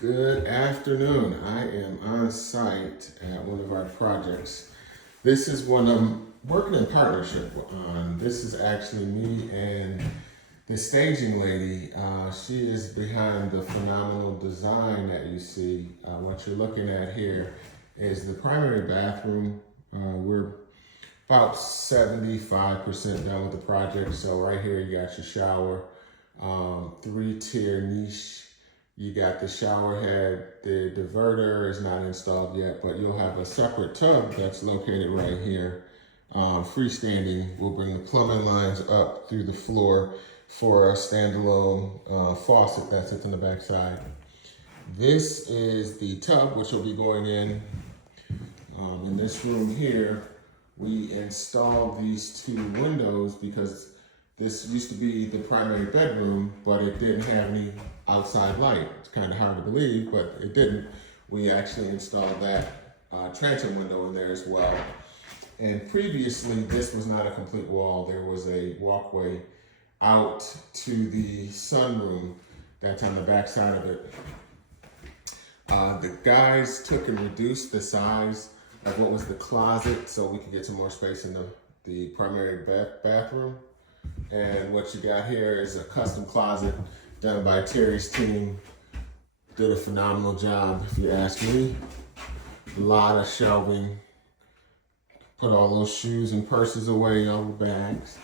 Good afternoon. I am on site at one of our projects. This is one I'm working in partnership on. This is actually me and the staging lady. She is behind the phenomenal design that you see. What you're looking at here is the primary bathroom. We're about 75% done with the project. So right here you got your shower, 3-tier niche. You got the shower head. The diverter is not installed yet, but you'll have a separate tub that's located right here. Freestanding. We'll bring the plumbing lines up through the floor for a standalone faucet that sits in the back side. This is the tub, which will be going in this room here. We installed these two windows because this used to be the primary bedroom, but it didn't have any outside light. It's kind of hard to believe, but it didn't. We actually installed that transom window in there as well. And previously, this was not a complete wall. There was a walkway out to the sunroom that's on the back side of it. The guys took and reduced the size of what was the closet so we could get some more space in the primary bathroom. And what you got here is a custom closet done by Terry's team. Did a phenomenal job, if you ask me. A lot of shelving. Put all those shoes and purses away, all the bags.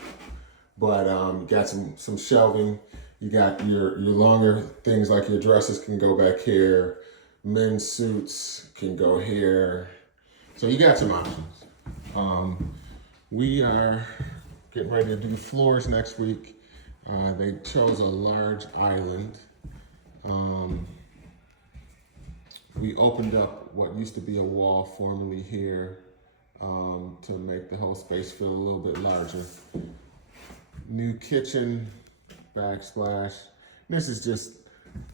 But you got some shelving. You got your longer things like your dresses can go back here. Men's suits can go here. So you got some options. We are getting ready to do floors next week. They chose a large island. We opened up what used to be a wall formerly here to make the whole space feel a little bit larger. New kitchen, backsplash. This is just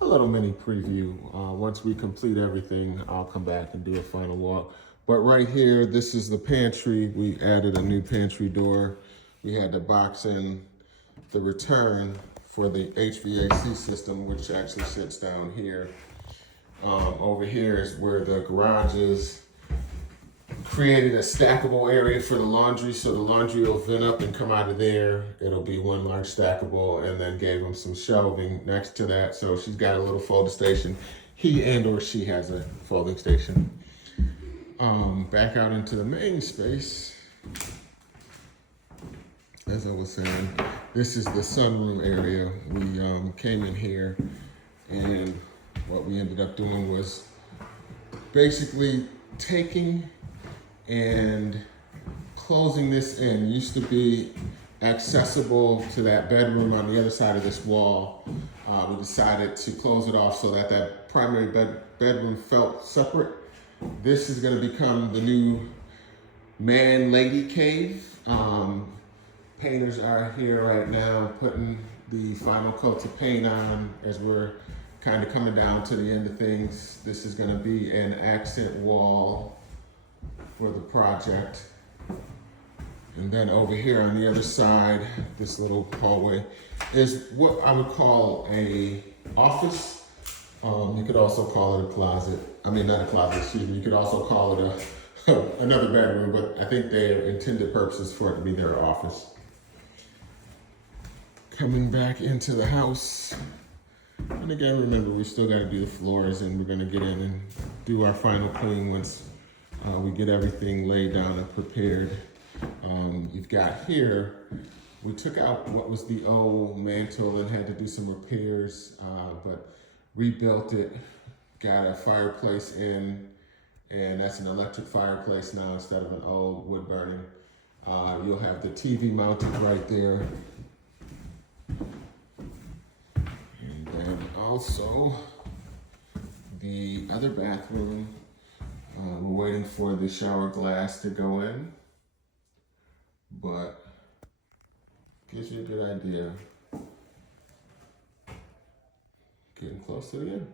a little mini preview. Once we complete everything, I'll come back and do a final walk. But right here, this is the pantry. We added a new pantry door. We had to box in the return for the HVAC system, which actually sits down here. Over here is where the garage is. Created a stackable area for the laundry, so the laundry will vent up and come out of there. It'll be one large stackable, and then gave them some shelving next to that. So she's got a little folding station. He and or she has a folding station. Back out into the main space. As I was saying, this is the sunroom area. We came in here, and what we ended up doing was basically taking and closing this in. It used to be accessible to that bedroom on the other side of this wall. We decided to close it off so that that primary bedroom felt separate. This is going to become the new man-lady cave. Painters are here right now putting the final coats of paint on as we're kind of coming down to the end of things. This is going to be an accent wall for the project. And then over here on the other side, this little hallway is what I would call a office. You could also call it a closet. I mean, not a closet, excuse me. You could also call it another bedroom, but I think their intended purpose is for it to be their office. Coming back into the house. And again, remember, we still got to do the floors, and we're going to get in and do our final clean once we get everything laid down and prepared. You've got here, we took out what was the old mantle and had to do some repairs, but rebuilt it, got a fireplace in, and that's an electric fireplace now instead of an old wood burning. You'll have the TV mounted right there. And then also the other bathroom, we're waiting for the shower glass to go in, but gives you a good idea. Getting close to the end.